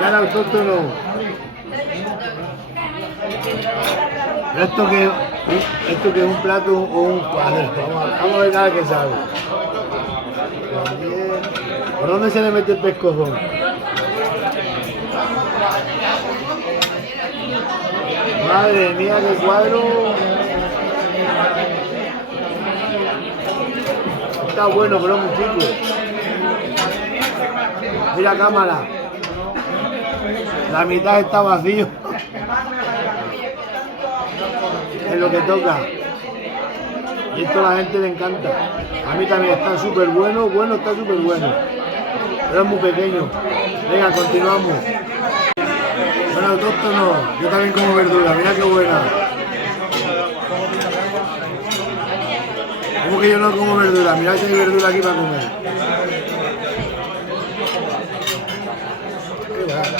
Cara autóctono. Esto que es un plato o un cuadro. Vamos a ver nada que sabe. ¿Por dónde se le mete el pescozón? Madre mía, qué cuadro. Está bueno, pero muy chico. Mira cámara. La mitad está vacío. Es lo que toca. Y esto a la gente le encanta. A mí también está súper bueno, está súper bueno. Pero es muy pequeño. Venga, continuamos. Bueno, autóctono, yo también como verdura, mira qué buena. ¿Cómo que yo no como verdura? Mirad si hay verdura aquí para comer. Qué buena.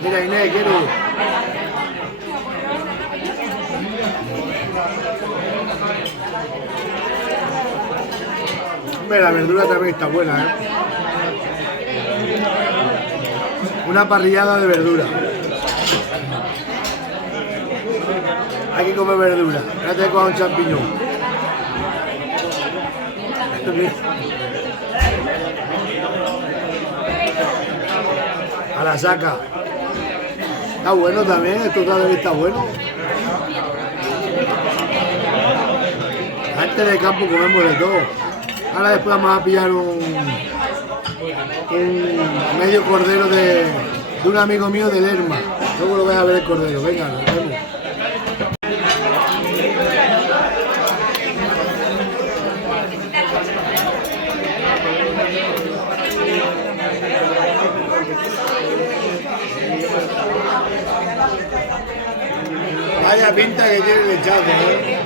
Mira Inés, quiero. Hombre, la verdura también está buena, ¿eh? Una parrillada de verdura. Hay que comer verdura. Fíjate con un champiñón. A la saca. Está bueno también, esto también está bueno. La gente de campo comemos de todo. Ahora después vamos a pillar un medio cordero de un amigo mío de Lerma. Luego lo voy a ver el cordero. Venga, nos vemos. Vaya pinta que tiene el echado, ¿eh?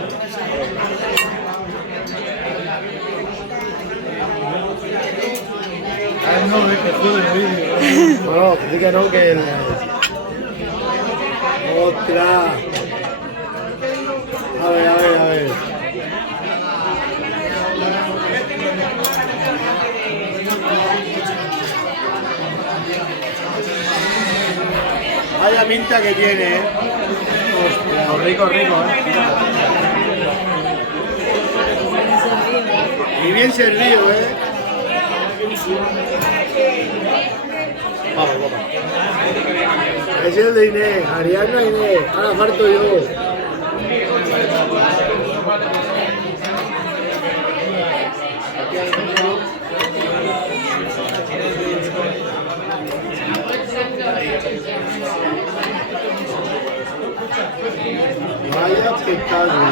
No, es que jode el vídeo. No, que no, que el... ¡Ostras! A ver. Vaya pinta que tiene, ¿eh? Ostras, rico, ¿eh? Y bien servido, ¿eh? Vamos. Ese es el de Inés, Ariadna Inés, ahora falto yo. Vaya espectáculo.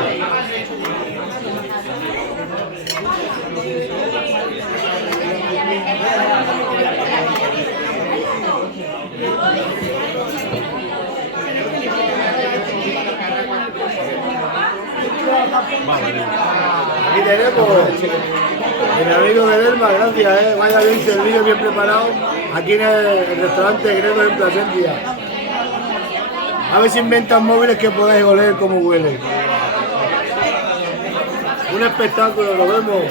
Aquí tenemos el amigo de Lerma, gracias, vaya bien servido, bien preparado, aquí en el restaurante Gredo en Plasencia. A ver si inventan móviles que podáis oler como huelen. Un espectáculo, lo vemos.